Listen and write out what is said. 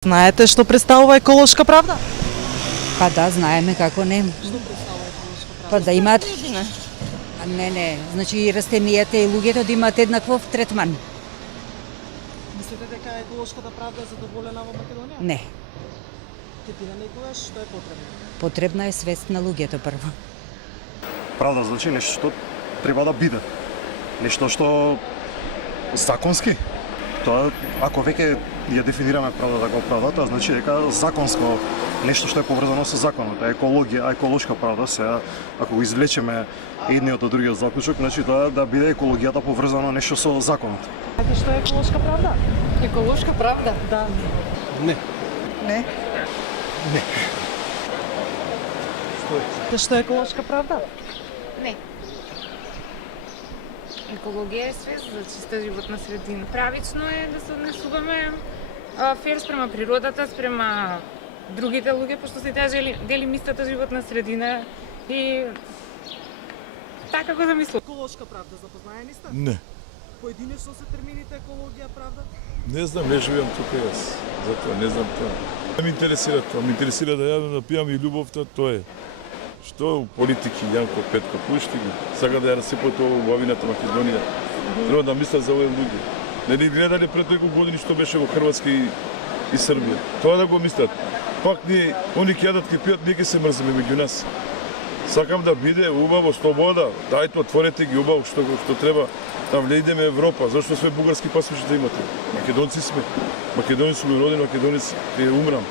Знаете што представува еколошка правда? Па да, знаеме како не. Што представува еколошка правда? Па да имаат... Не, значи и растенијата и луѓето да имаат еднаков третман. Мислите дека еколошката правда е задоволена во Македонија? Не. Ќе биде некогаш што е потребно? Потребна е свест на луѓето прво. Правда значи нешто што треба да биде. Нешто што законски. Тоа, ако веќе ја дефинираме правдата како правда, тоа значи дека законско нешто што е поврзано со законот, екологија, еколошка правда, сега ако го извлечеме едниот од другиот заклучок, значи тоа да биде екологијата поврзано нешто со законот. Знаете што е еколошка правда? Еколошка правда? Да. Не. Не? Не. Знаете што е еколошка правда? Не. Екологија е свест за чиста животна средина. Правично е да се однесуваме фер спрема природата, спрема другите луѓе, пошто се таа делим истата животна средина и така го замислувам. Еколошка правда запознаени сте? Не, Поединечно се термините екологија, правда? не знам, не живеам тука јас. Затоа не знам тоа. Не ме интересира тоа. Ме интересира да јадам, да пијам и љубовта, тоа е. Што политики, Јанко, Петко, пушти ги. Сака да ја расипат ова убавината Македонија. Треба да мислат за овие луѓе. Не ни гледале пред неколку години што беше во Хрватска и Србија. Тоа да го мислат. Пак ние, они ќе јадат, ќе пијат, ние ќе се мрзиме меѓу нас. Сакам да биде убаво, слобода, дајте отворете ги убаво што треба да влеидеме Европа. Зашто све бугарски пасоши да имате? Македонци сме. Македонец сме родени, македонец ќе умрам.